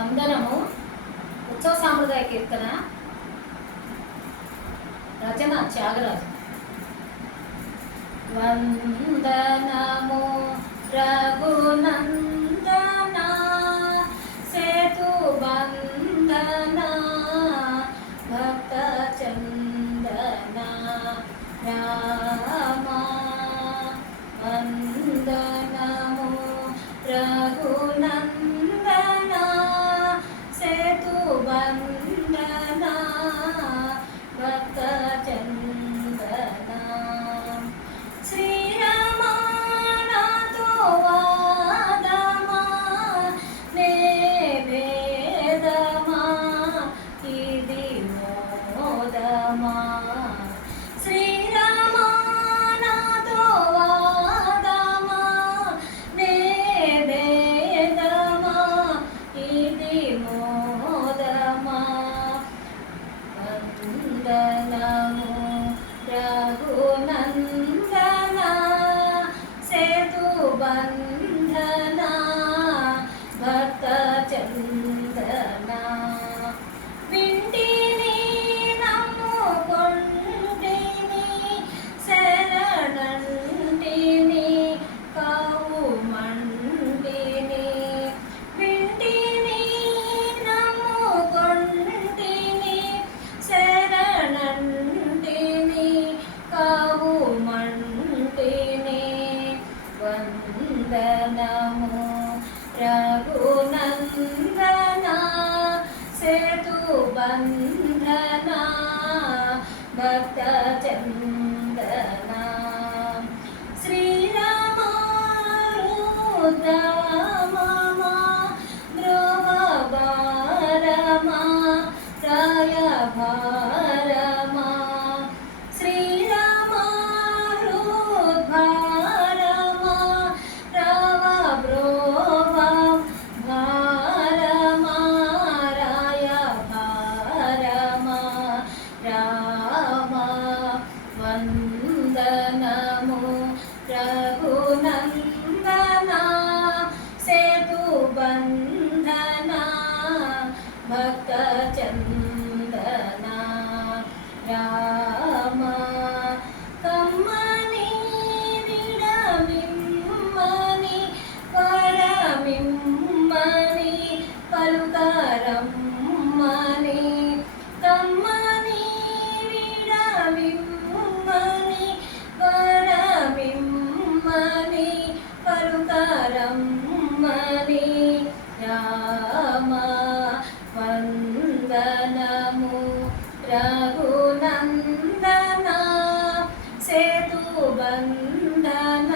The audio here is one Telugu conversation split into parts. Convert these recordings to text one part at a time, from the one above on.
వందనము ఉత్సవ సాంప్రదాయ కీర్తన రచన త్యాగరాజు. వందనము రఘునందన సేతు వందన భక్త చందన రామ వందనము రఘునందన. 様。వందనము రఘునందన సేతు బంధన భక్త చంద్ర రఘునందన సేతు బంధన భక్త చందన రామ కమ్మని విడమిమ్మని పరమిమ్మని పలుకరమ్మని బంధన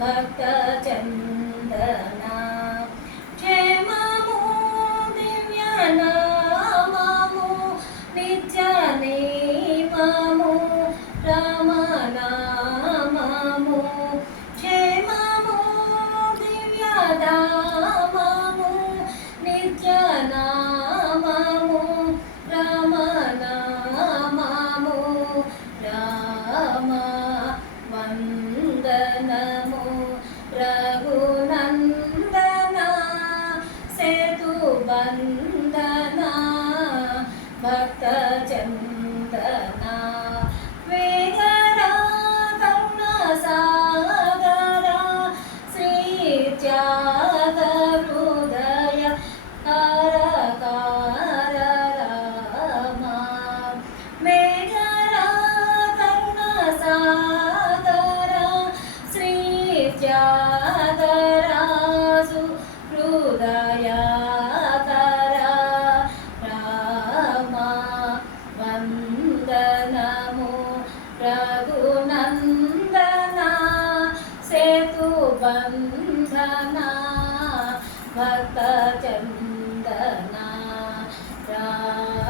భక్త చందన త్యాగరాసు హృదయాకర రామ వందనము. రఘునందన సేతు బంధన భక్త చందన రామ